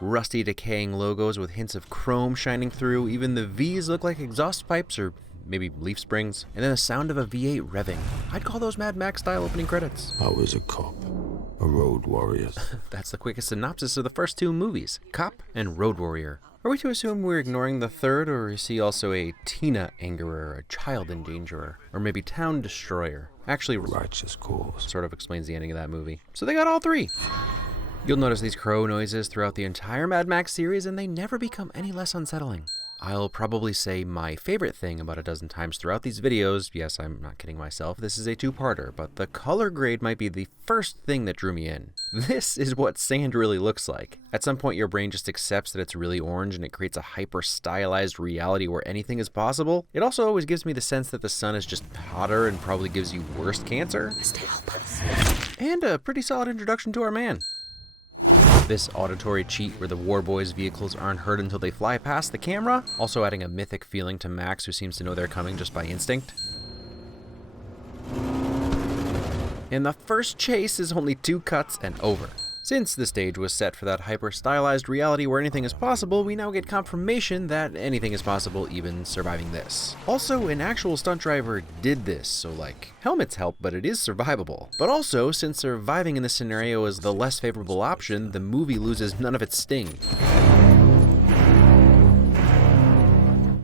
Rusty, decaying logos with hints of chrome shining through. Even the V's look like exhaust pipes or maybe leaf springs. And then the sound of a V8 revving. I'd call those Mad Max style opening credits. I was a cop, a road warrior. That's the quickest synopsis of the first two movies, Cop and Road Warrior. Are we to assume we're ignoring the third, or is he also a Tina angerer, a child endangerer, or maybe town destroyer? Actually, Righteous cause. sort of explains the ending of that movie. So they got all three. You'll notice these crow noises throughout the entire Mad Max series, and they never become any less unsettling. I'll probably say my favorite thing about a dozen times throughout these videos. Yes, I'm not kidding myself, this is a two-parter, but the color grade might be the first thing that drew me in. This is what sand really looks like. At some point your brain just accepts that it's really orange and it creates a hyper-stylized reality where anything is possible. It also always gives me the sense that the sun is just hotter and probably gives you worse cancer. To help us. And a pretty solid introduction to our man. This auditory cheat where the War Boys' vehicles aren't heard until they fly past the camera, also adding a mythic feeling to Max, who seems to know they're coming just by instinct. And the first chase is only 2 cuts and over. Since the stage was set for that hyper-stylized reality where anything is possible, we now get confirmation that anything is possible, even surviving this. Also, an actual stunt driver did this, so like, helmets help, but it is survivable. But also, since surviving in this scenario is the less favorable option, the movie loses none of its sting.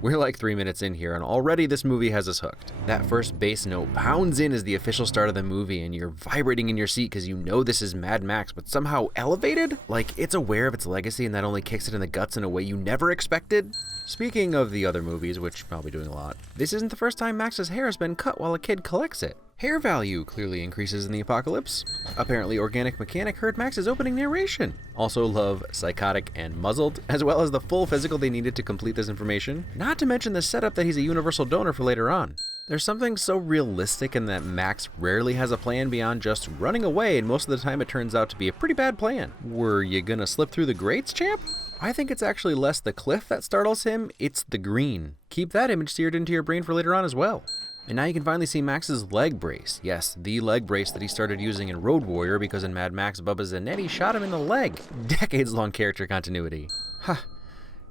We're like 3 minutes in here, and already this movie has us hooked. That first bass note pounds in as the official start of the movie, and you're vibrating in your seat because you know this is Mad Max, but somehow elevated? Like, it's aware of its legacy, and that only kicks it in the guts in a way you never expected? Speaking of the other movies, which I'll be doing a lot, this isn't the first time Max's hair has been cut while a kid collects it. Hair value clearly increases in the apocalypse. Apparently, Organic Mechanic heard Max's opening narration. Also love Psychotic and Muzzled, as well as the full physical they needed to complete this information. Not to mention the setup that he's a universal donor for later on. There's something so realistic in that Max rarely has a plan beyond just running away, and most of the time it turns out to be a pretty bad plan. Were you gonna slip through the grates, champ? I think it's actually less the cliff that startles him, it's the green. Keep that image seared into your brain for later on as well. And now you can finally see Max's leg brace. Yes, the leg brace that he started using in Road Warrior because in Mad Max, Bubba Zanetti shot him in the leg. Decades-long character continuity. Huh.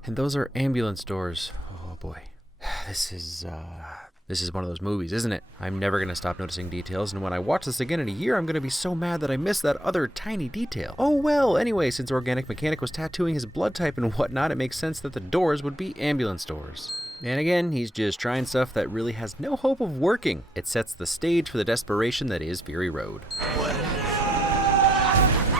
And those are ambulance doors. Oh boy. This is one of those movies, isn't it? I'm never gonna stop noticing details, and when I watch this again in a year, I'm gonna be so mad that I missed that other tiny detail. Oh well, anyway, since Organic Mechanic was tattooing his blood type and whatnot, it makes sense that the doors would be ambulance doors. And again, he's just trying stuff that really has no hope of working. It sets the stage for the desperation that is Fury Road.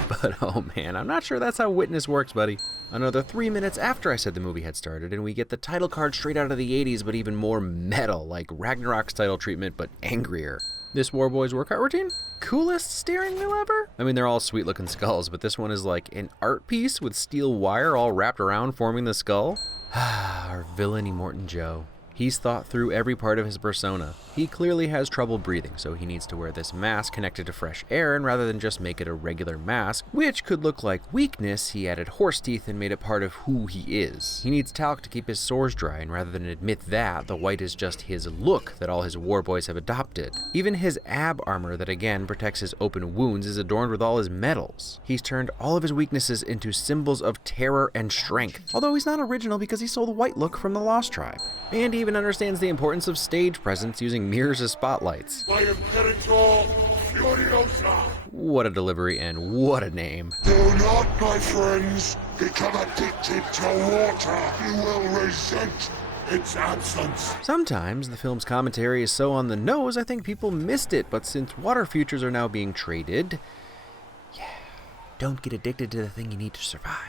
But oh man, I'm not sure that's how Witness works, buddy. Another 3 minutes after I said the movie had started, and we get the title card straight out of the 80s, but even more metal, like Ragnarok's title treatment, but angrier. This War Boys workout routine? Coolest steering wheel ever? I mean, they're all sweet looking skulls, but this one is like an art piece with steel wire all wrapped around forming the skull. Our villain Immortan Joe. He's thought through every part of his persona. He clearly has trouble breathing, so he needs to wear this mask connected to fresh air, and rather than just make it a regular mask, which could look like weakness, he added horse teeth and made it part of who he is. He needs talc to keep his sores dry, and rather than admit that, the white is just his look that all his war boys have adopted. Even his ab armor that again protects his open wounds is adorned with all his medals. He's turned all of his weaknesses into symbols of terror and strength, although he's not original because he stole the white look from the Lost Tribe. And he even understands the importance of stage presence using mirrors as spotlights. What a delivery and what a name. Do not, my friends, become addicted to water. You will resent its absence. Sometimes the film's commentary is so on the nose I think people missed it, but since water futures are now being traded, don't get addicted to the thing you need to survive.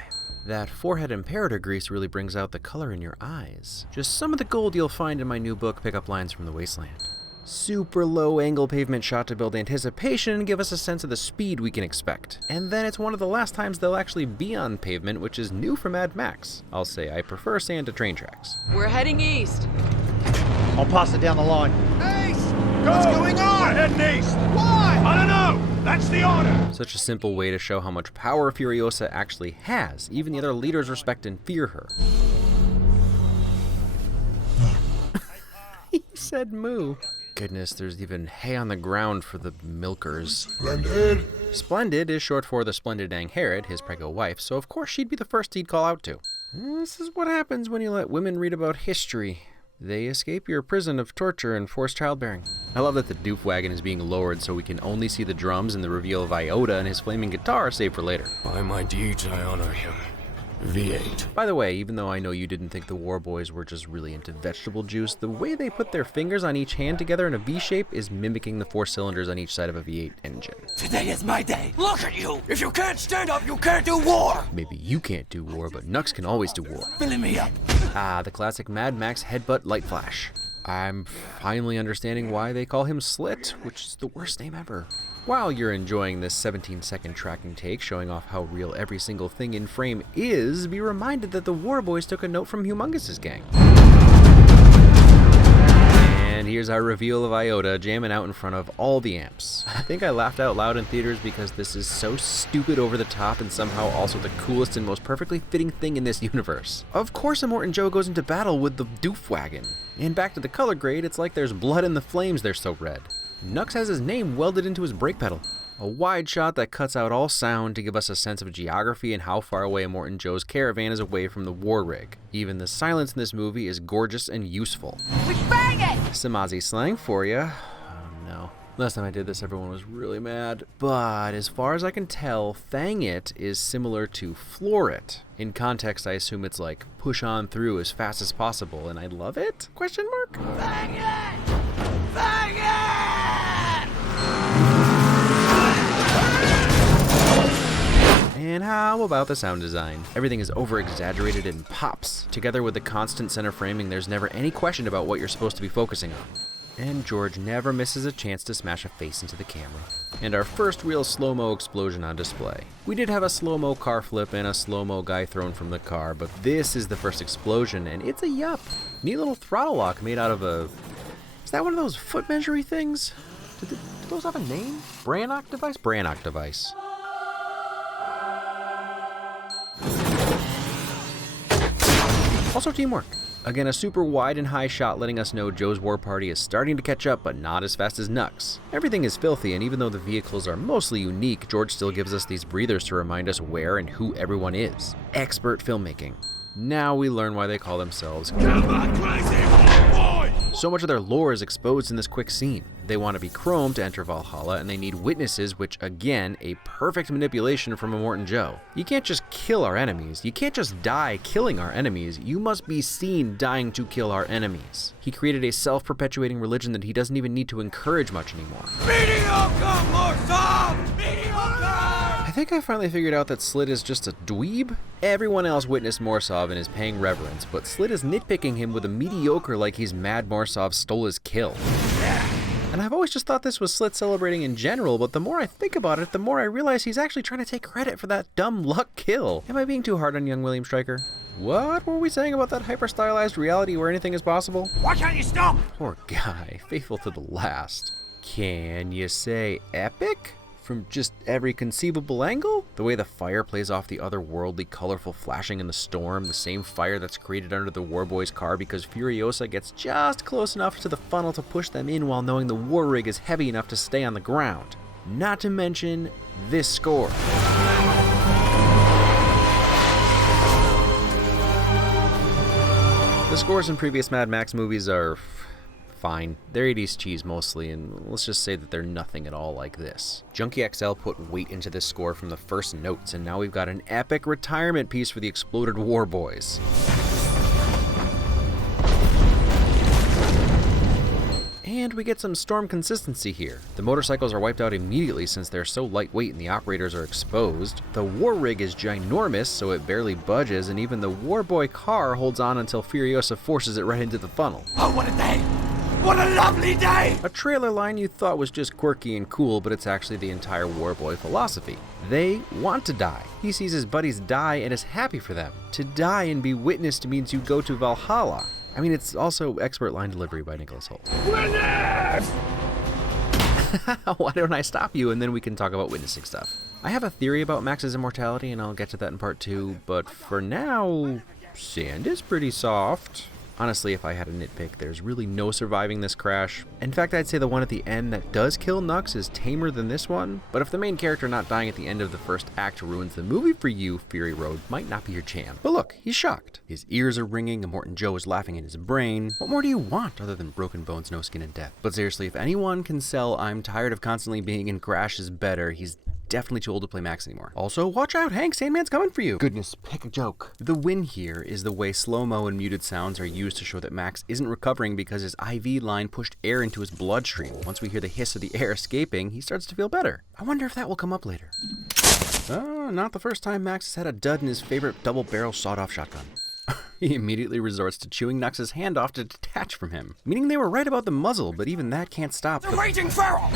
That forehead imperator grease really brings out the color in your eyes. Just some of the gold you'll find in my new book, Pickup Lines from the Wasteland. Super low angle pavement shot to build anticipation and give us a sense of the speed we can expect. And then it's one of the last times they'll actually be on pavement, which is new for Mad Max. I'll say I prefer sand to train tracks. We're heading east. I'll pass it down the line. East! What's going on? We're heading east. Why? I don't know. That's the order. Such a simple way to show how much power Furiosa actually has. Even the other leaders respect and fear her. He said moo. Goodness, there's even hay on the ground for the milkers. Splendid. Splendid is short for the splendid Angharad, his preggo wife, so of course she'd be the first he'd call out to. This is what happens when you let women read about history. They escape your prison of torture and forced childbearing. I love that the doof wagon is being lowered so we can only see the drums and the reveal of Iota and his flaming guitar saved for later. By my deeds, I honor him. V8. By the way, even though I know you didn't think the War Boys were just really into vegetable juice, the way they put their fingers on each hand together in a V shape is mimicking the 4 cylinders on each side of a V8 engine. Today is my day. Look at you. If you can't stand up, you can't do war. Maybe you can't do war, but Nux can always do war. Filling me up. Ah, the classic Mad Max headbutt light flash. I'm finally understanding why they call him Slit, which is the worst name ever. While you're enjoying this 17-second tracking take showing off how real every single thing in frame is, be reminded that the War Boys took a note from Humongous's gang. And here's our reveal of Iota jamming out in front of all the amps. I think I laughed out loud in theaters because this is so stupid over the top and somehow also the coolest and most perfectly fitting thing in this universe. Of course Immortan Joe goes into battle with the doof wagon. And back to the color grade, it's like there's blood in the flames, they're so red. Nux has his name welded into his brake pedal. A wide shot that cuts out all sound to give us a sense of geography and how far away Immortan Joe's caravan is away from the war rig. Even the silence in this movie is gorgeous and useful. We bang it! Samazi slang for ya. Oh no. Last time I did this, everyone was really mad. But as far as I can tell, Fang It is similar to Floor It. In context, I assume it's like push on through as fast as possible, and I love it? Question mark? Bang it! Bang it! And how about the sound design? Everything is over-exaggerated and pops. Together with the constant center framing, there's never any question about what you're supposed to be focusing on. And George never misses a chance to smash a face into the camera. And our first real slow-mo explosion on display. We did have a slow-mo car flip and a slow-mo guy thrown from the car, but this is the first explosion, and it's a yup. Neat little throttle lock made out of a... Is that one of those foot measuring things? Do those have a name? Brannock device? Brannock device. Also teamwork. Again, a super wide and high shot letting us know Joe's war party is starting to catch up, but not as fast as Nux. Everything is filthy, and even though the vehicles are mostly unique, George still gives us these breathers to remind us where and who everyone is. Expert filmmaking. Now we learn why they call themselves So much of their lore is exposed in this quick scene. They want to be Chrome to enter Valhalla, and they need witnesses, which again, a perfect manipulation from Immortan Joe. You can't just kill our enemies. You can't just die killing our enemies. You must be seen dying to kill our enemies. He created a self-perpetuating religion that he doesn't even need to encourage much anymore. I think I finally figured out that Slit is just a dweeb. Everyone else witnessed Morsov and is paying reverence, but Slit is nitpicking him with a mediocre like he's mad Morsov stole his kill. And I've always just thought this was Slit celebrating in general, but the more I think about it, the more I realize he's actually trying to take credit for that dumb luck kill. Am I being too hard on young William Stryker? What were we saying about that hyper-stylized reality where anything is possible? Why can't you stop? Poor guy, faithful to the last. Can you say epic? From just every conceivable angle? The way the fire plays off the otherworldly, colorful flashing in the storm, the same fire that's created under the War Boys' car because Furiosa gets just close enough to the funnel to push them in while knowing the war rig is heavy enough to stay on the ground. Not to mention this score. The scores in previous Mad Max movies are fine. They're 80s cheese mostly, and let's just say that they're nothing at all like this. Junkie XL put weight into this score from the first notes, and now we've got an epic retirement piece for the exploded War Boys. And we get some storm consistency here. The motorcycles are wiped out immediately since they're so lightweight and the operators are exposed. The war rig is ginormous, so it barely budges, and even the War Boy car holds on until Furiosa forces it right into the funnel. Oh, what a day! What a lovely day! A trailer line you thought was just quirky and cool, but it's actually the entire War Boy philosophy. They want to die. He sees his buddies die and is happy for them. To die and be witnessed means you go to Valhalla. I mean, it's also expert line delivery by Nicholas Hoult. Witness! Why don't I stop you and then we can talk about witnessing stuff? I have a theory about Max's immortality and I'll get to that in part 2, but for now, sand is pretty soft. Honestly, if I had a nitpick, there's really no surviving this crash. In fact, I'd say the one at the end that does kill Nux is tamer than this one, but if the main character not dying at the end of the first act ruins the movie for you, Fury Road might not be your jam. But look, he's shocked. His ears are ringing, Immortan Joe is laughing in his brain. What more do you want other than broken bones, no skin, and death? But seriously, if anyone can sell I'm tired of constantly being in crashes better, he's definitely too old to play Max anymore. Also, watch out, Hank, Sandman's coming for you. Goodness, pick a joke. The win here is the way slow-mo and muted sounds are used to show that Max isn't recovering because his IV line pushed air into his bloodstream. Once we hear the hiss of the air escaping, he starts to feel better. I wonder if that will come up later. Not the first time Max has had a dud in his favorite double-barrel sawed-off shotgun. He immediately resorts to chewing Nux's hand off to detach from him, meaning they were right about the muzzle, but even that can't stop The raging feral!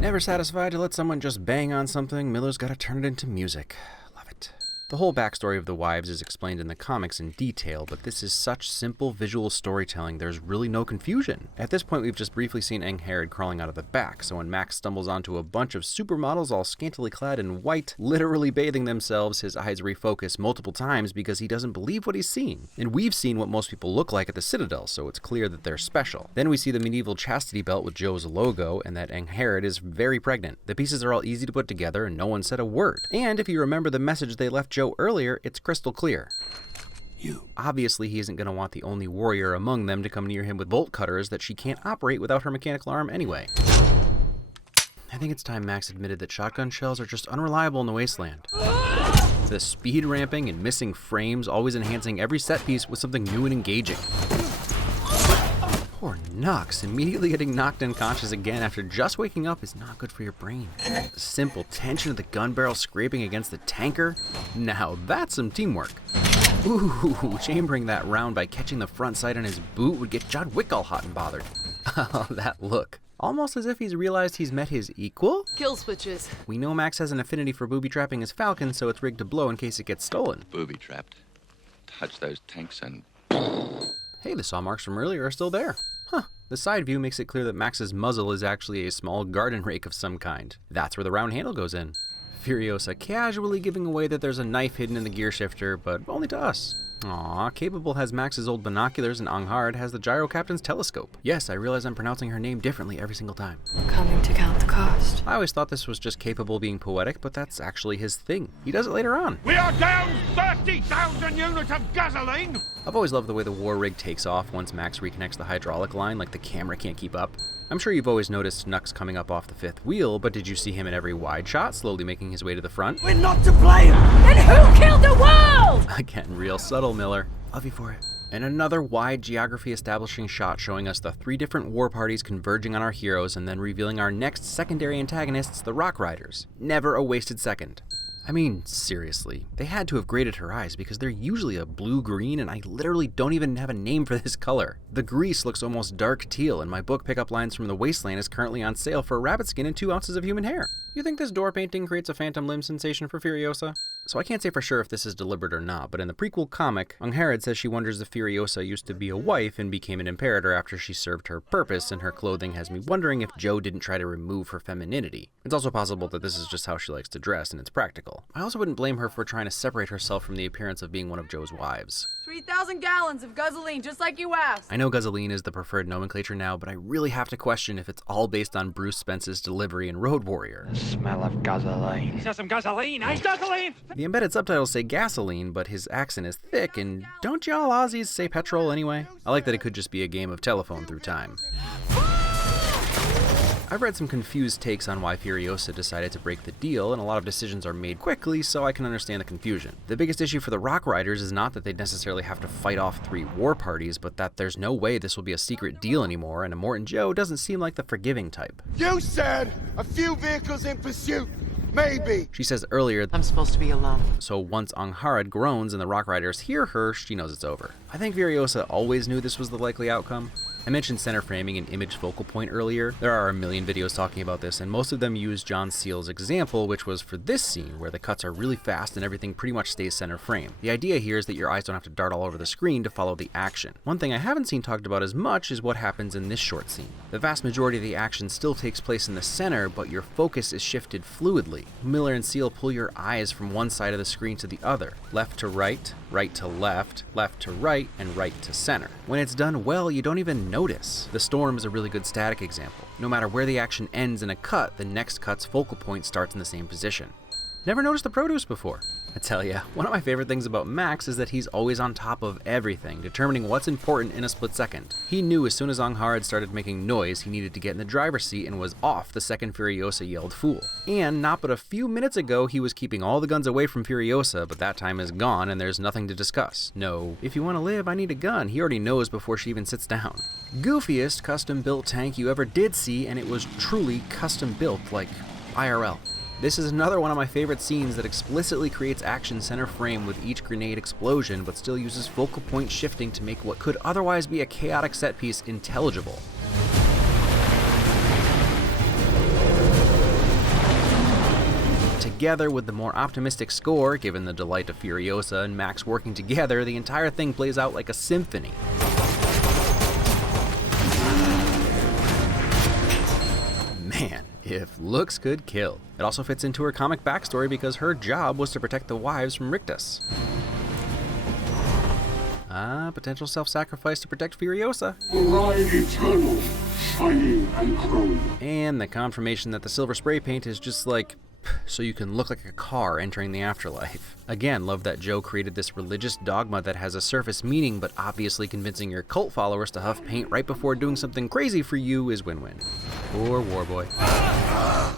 Never satisfied to let someone just bang on something, Miller's gotta turn it into music. Love it. The whole backstory of the wives is explained in the comics in detail, but this is such simple visual storytelling, there's really no confusion. At this point, we've just briefly seen Angharad crawling out of the back, so when Max stumbles onto a bunch of supermodels all scantily clad in white, literally bathing themselves, his eyes refocus multiple times because he doesn't believe what he's seeing. And we've seen what most people look like at the Citadel, so it's clear that they're special. Then we see the medieval chastity belt with Joe's logo, and that Angharad is very pregnant. The pieces are all easy to put together, and no one said a word. And if you remember the message they left Joe earlier, it's crystal clear. Obviously, he isn't going to want the only warrior among them to come near him with bolt cutters that she can't operate without her mechanical arm anyway. I think it's time Max admitted that shotgun shells are just unreliable in the wasteland. The speed ramping and missing frames always enhancing every set piece with something new and engaging. Poor Nux, immediately getting knocked unconscious again after just waking up is not good for your brain. The simple tension of the gun barrel scraping against the tanker? Now that's some teamwork. Ooh, chambering that round by catching the front sight on his boot would get John Wick all hot and bothered. Oh, that look. Almost as if he's realized he's met his equal? Kill switches. We know Max has an affinity for booby trapping his Falcon, so it's rigged to blow in case it gets stolen. Booby trapped. Touch those tanks and... Hey, the saw marks from earlier are still there. Huh. The side view makes it clear that Max's muzzle is actually a small garden rake of some kind. That's where the round handle goes in. Furiosa casually giving away that there's a knife hidden in the gear shifter, but only to us. Aw, Capable has Max's old binoculars and Angharad has the gyro captain's telescope. Yes, I realize I'm pronouncing her name differently every single time. Coming to count the cost. I always thought this was just Capable being poetic, but that's actually his thing. He does it later on. We are down 30,000 units of gasoline! I've always loved the way the war rig takes off once Max reconnects the hydraulic line, like the camera can't keep up. I'm sure you've always noticed Nux coming up off the fifth wheel, but did you see him in every wide shot, slowly making his way to the front? We're not to blame! And who killed the world? Again, real subtle, Miller. Love you for it. And another wide geography establishing shot showing us the 3 different war parties converging on our heroes and then revealing our next secondary antagonists, the Rock Riders. Never a wasted second. I mean, seriously, they had to have graded her eyes because they're usually a blue-green and I literally don't even have a name for this color. The grease looks almost dark teal and my book Pickup Lines from the Wasteland is currently on sale for rabbit skin and 2 ounces of human hair. You think this door painting creates a phantom limb sensation for Furiosa? So I can't say for sure if this is deliberate or not, but in the prequel comic, Angharad says she wonders if Furiosa used to be a wife and became an imperator after she served her purpose, and her clothing has me wondering if Joe didn't try to remove her femininity. It's also possible that this is just how she likes to dress and it's practical. I also wouldn't blame her for trying to separate herself from the appearance of being one of Joe's wives. 3,000 gallons of gasoline, just like you asked. I know gasoline is the preferred nomenclature now, but I really have to question if it's all based on Bruce Spence's delivery in Road Warrior. Smell of gasoline. Is there some gasoline, eh? Gasoline! The embedded subtitles say gasoline, but his accent is thick, and don't y'all Aussies say petrol anyway? I like that it could just be a game of telephone through time. I've read some confused takes on why Furiosa decided to break the deal, and a lot of decisions are made quickly, so I can understand the confusion. The biggest issue for the Rock Riders is not that they necessarily have to fight off 3 war parties, but that there's no way this will be a secret deal anymore, and Immortan Joe doesn't seem like the forgiving type. You said a few vehicles in pursuit. Maybe. She says earlier, I'm supposed to be alone. so once Angharad groans and the Rock Riders hear her, she knows it's over. I think Furiosa always knew this was the likely outcome. I mentioned center framing and image focal point earlier. There are a million videos talking about this, and most of them use John Seale's example, which was for this scene where the cuts are really fast and everything pretty much stays center frame. The idea here is that your eyes don't have to dart all over the screen to follow the action. One thing I haven't seen talked about as much is what happens in this short scene. The vast majority of the action still takes place in the center, but your focus is shifted fluidly. Miller and Seale pull your eyes from one side of the screen to the other, left to right, right to left, left to right, and right to center. When it's done well, you don't even notice. The Storm is a really good static example. No matter where the action ends in a cut, the next cut's focal point starts in the same position. Never noticed the produce before. I tell ya, one of my favorite things about Max is that he's always on top of everything, determining what's important in a split second. He knew as soon as Anghar had started making noise, he needed to get in the driver's seat and was off the second Furiosa yelled fool. And not but a few minutes ago, he was keeping all the guns away from Furiosa, but that time is gone and there's nothing to discuss. No, if you want to live, I need a gun. He already knows before she even sits down. Goofiest custom-built tank you ever did see, and it was truly custom-built, like IRL. This is another one of my favorite scenes that explicitly creates action center frame with each grenade explosion, but still uses focal point shifting to make what could otherwise be a chaotic set piece intelligible. Together with the more optimistic score, given the delight of Furiosa and Max working together, the entire thing plays out like a symphony. Man, if looks could kill. It also fits into her comic backstory because her job was to protect the wives from Rictus. Potential self-sacrifice to protect Furiosa. Ride eternal, shining and chrome. And the confirmation that the silver spray paint is just like, so you can look like a car entering the afterlife. Again, love that Joe created this religious dogma that has a surface meaning, but obviously convincing your cult followers to huff paint right before doing something crazy for you is win-win. Poor Warboy.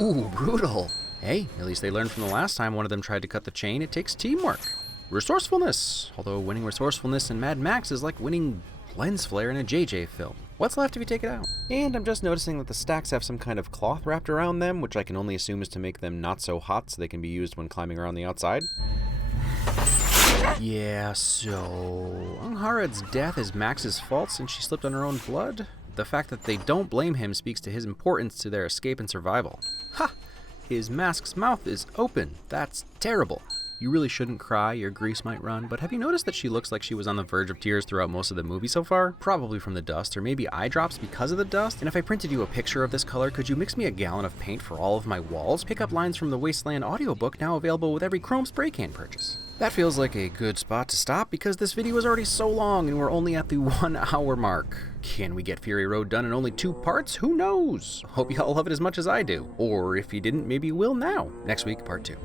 Ooh, brutal. Hey, at least they learned from the last time one of them tried to cut the chain. It takes teamwork. Resourcefulness. Although winning resourcefulness in Mad Max is like winning lens flare in a JJ film. What's left if you take it out? And I'm just noticing that the stacks have some kind of cloth wrapped around them, which I can only assume is to make them not so hot so they can be used when climbing around the outside. Yeah, so Angharad's death is Max's fault since she slipped on her own blood? The fact that they don't blame him speaks to his importance to their escape and survival. Ha! His mask's mouth is open. That's terrible. You really shouldn't cry, your grease might run, but have you noticed that she looks like she was on the verge of tears throughout most of the movie so far? Probably from the dust, or maybe eye drops because of the dust? And if I printed you a picture of this color, could you mix me a gallon of paint for all of my walls? Pick up lines from the Wasteland audiobook, now available with every Chrome spray can purchase. That feels like a good spot to stop because this video is already so long and we're only at the 1 hour mark. Can we get Fury Road done in only 2 parts? Who knows? Hope y'all love it as much as I do. Or if you didn't, maybe you will now. Next week, part 2.